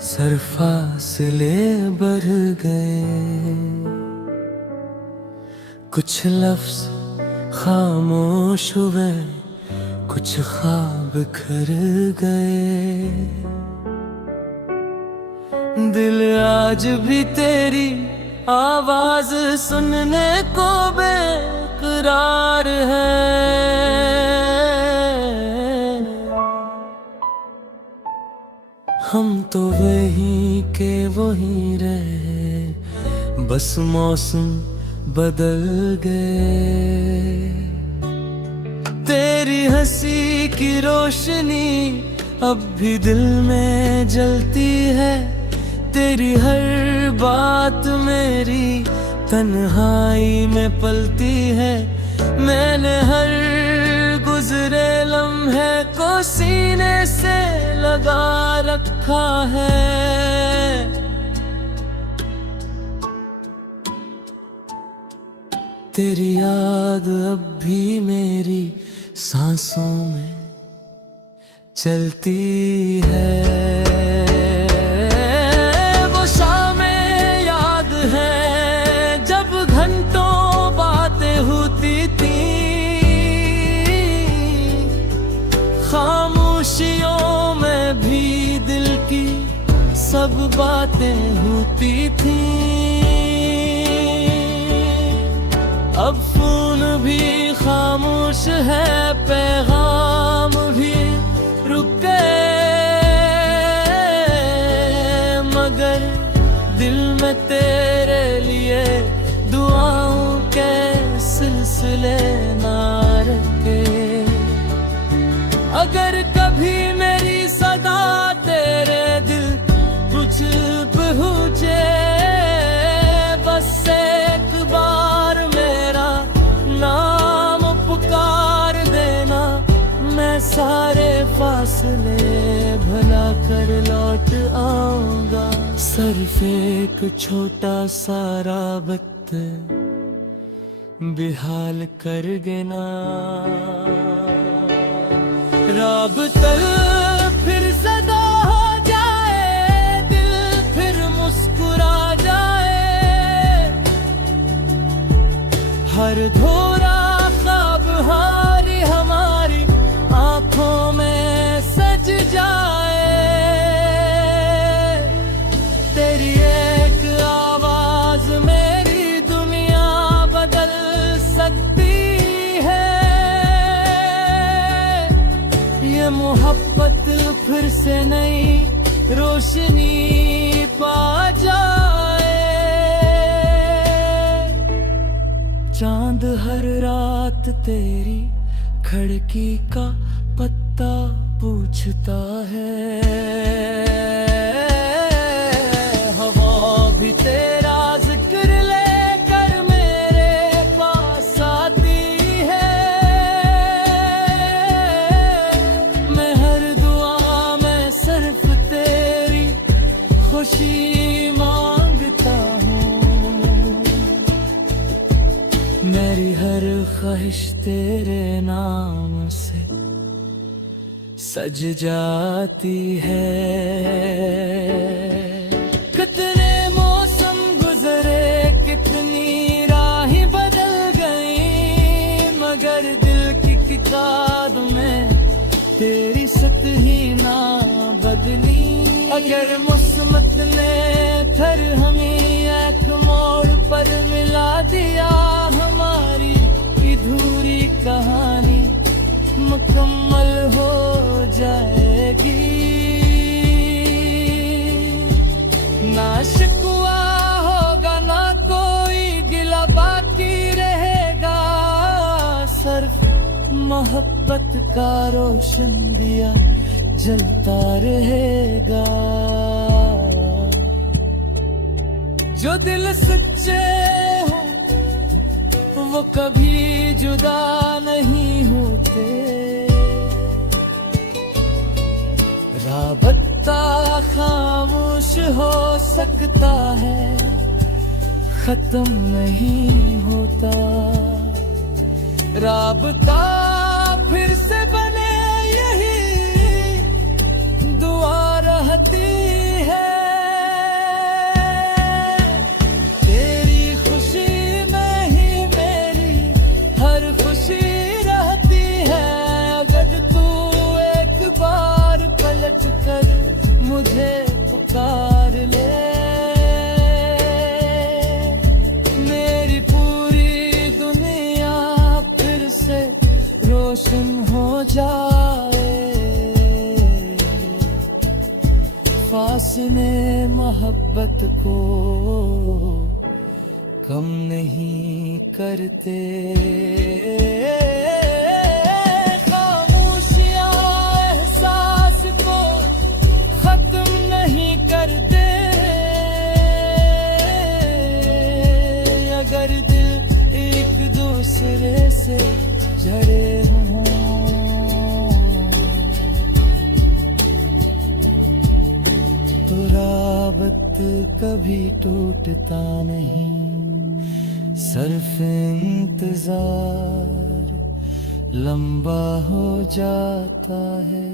Sir फासले बढ़ गए, कुछ लफ्ज खामोश हुए, कुछ ख्वाब बिखर गए। दिल आज भी तेरी आवाज सुनने को बेकरार है। हम तो वहीं के वहीं रहे, बस मौसम बदल गए। तेरी हंसी की रोशनी अब भी दिल में जलती है, तेरी हर बात मेरी तन्हाई में पलती है। मैंने हर गुजरे लम्हे को सीने से लगा रखा है। तेरी याद अब भी मेरी सांसों में चलती है। वो शामें याद है जब घंटों बातें होती थी, खामोशियों में भी दिल की सब बातें होती थी। अब फोन भी खामोश है, पैगाम भी रुक गए, मगर दिल में तेरे लिए दुआओं के सिलसिले ना रखे। अगर कभी मेरी सदा तेरे दिल कुछ पहुँचे, बस एक बार मेरा नाम पुकार देना। मैं सारे फासले भला कर लौट आऊंगा। सिर्फ एक छोटा सा राबत बेहाल कर देना। राबता फिर सदा हो जाए, दिल फिर मुस्कुरा जाए। हर धोरा ख्वाब हारी हमारी आंखों में सज जाए। तेरी एक आवाज मेरी दुनिया बदल सकती है। ये मोहब्बत फिर से नई रोशनी पा जाए। चांद हर रात तेरी खिड़की का पत्ता पूछता है। हवा भी तेरा जिक्र लेकर मेरे पास आती है। मैं हर दुआ में सिर्फ तेरी खुशी मांगता हूँ। मेरी हर ख्वाहिश तेरे नाम से सज जाती है। कितने मौसम गुजरे, कितनी राहें बदल गई, मगर दिल की किताब में तेरी सतही ना बदली। अगर मुस्मत ने फिर हमें एक मोड़ पर मिला दिया, हमारी अधूरी कहानी मुकम्मल हो जाएगी। ना शिकवा होगा ना कोई गिला बाकी रहेगा, सिर्फ मोहब्बत का रोशन दिया जलता रहेगा। जो दिल सच्चे हो वो कभी जुदा नहीं होते। राबता खामोश हो सकता है, खत्म नहीं होता। राबता फिर से बने यही दुआ रहती है। पुकार ले, मेरी पूरी दुनिया फिर से रोशन हो जाए। फासले मोहब्बत को कम नहीं करते, खामोशियां एहसास को खत्म नहीं करते। अगर दिल एक दूसरे से जड़े हों तो राबत कभी टूटता नहीं। सर्फ इंतजार लंबा हो जाता है।